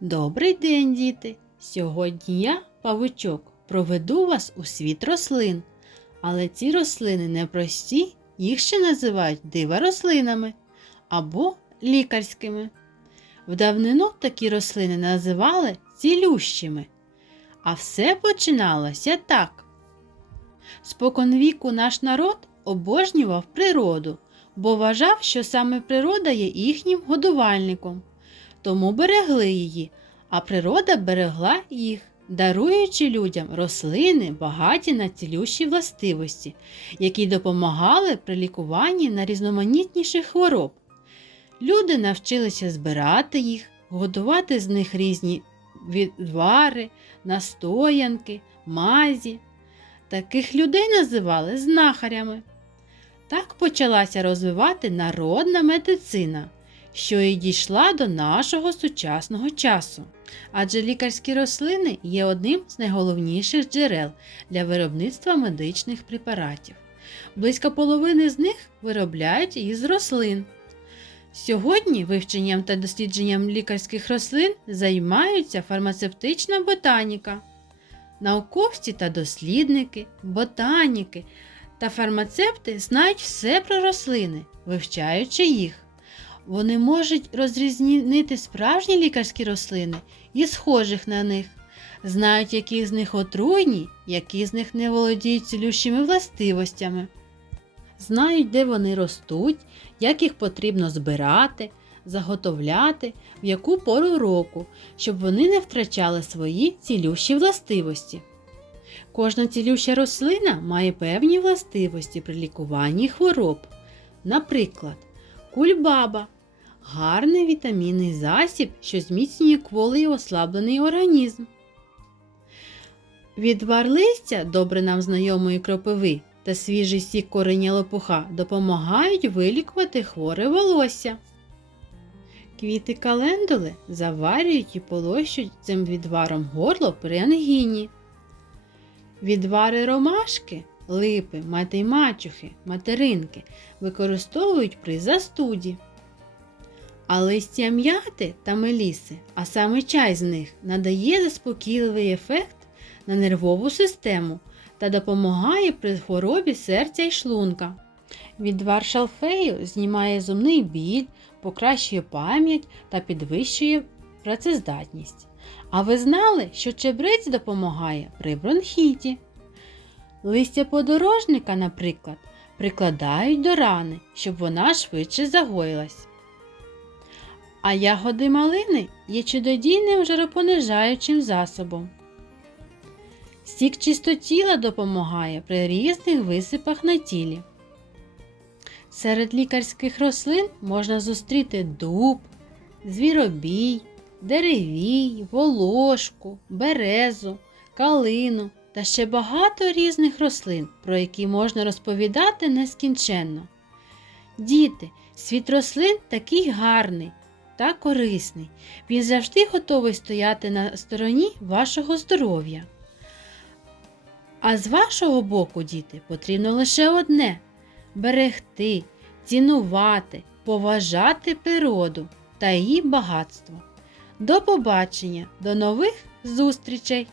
Добрий день, діти! Сьогодні я, павучок, проведу вас у світ рослин. Але ці рослини не прості, їх ще називають дива рослинами або лікарськими. В давнину такі рослини називали цілющими. А все починалося так. Споконвіку наш народ обожнював природу, бо вважав, що саме природа є їхнім годувальником. Тому берегли її, а природа берегла їх, даруючи людям рослини, багаті на цілющі властивості, які допомагали при лікуванні найрізноманітніших хвороб. Люди навчилися збирати їх, готувати з них різні відвари, настоянки, мазі. Таких людей називали знахарями. Так почалася розвивати народна медицина, що і дійшла до нашого сучасного часу. Адже лікарські рослини є одним з найголовніших джерел для виробництва медичних препаратів. Близько половини з них виробляють із рослин. Сьогодні вивченням та дослідженням лікарських рослин займаються фармацевтична ботаніка. Науковці та дослідники, ботаніки та фармацевти знають все про рослини, вивчаючи їх. Вони можуть розрізнити справжні лікарські рослини і схожих на них, знають, які з них отруйні, які з них не володіють цілющими властивостями, знають, де вони ростуть, як їх потрібно збирати, заготовляти, в яку пору року, щоб вони не втрачали свої цілющі властивості. Кожна цілюща рослина має певні властивості при лікуванні хвороб. Наприклад, кульбаба гарний вітамінний засіб, що зміцнює кволий і ослаблений організм. Відвар листя, добре нам знайомої кропиви, та свіжий сік кореня лопуха допомагають вилікувати хворе волосся. Квіти календули заварюють і полощують цим відваром горло при ангіні. Відвари ромашки, липи, мати й мачухи, материнки використовують при застуді. А листя м'яти та меліси, а саме чай з них, надає заспокійливий ефект на нервову систему та допомагає при хворобі серця й шлунка. Відвар шалфею знімає зумний біль, покращує пам'ять та підвищує працездатність. А ви знали, що чебрець допомагає при бронхіті? Листя подорожника, наприклад, прикладають до рани, щоб вона швидше загоїлась. А ягоди малини є чудодійним жаропонижаючим засобом. Сік чистотіла допомагає при різних висипах на тілі. Серед лікарських рослин можна зустріти дуб, звіробій, деревій, волошку, березу, калину та ще багато різних рослин, про які можна розповідати нескінченно. Діти, світ рослин такий гарний та корисний. Він завжди готовий стояти на стороні вашого здоров'я. А з вашого боку, діти, потрібно лише одне берегти, цінувати, поважати природу та її багатство. До побачення, до нових зустрічей!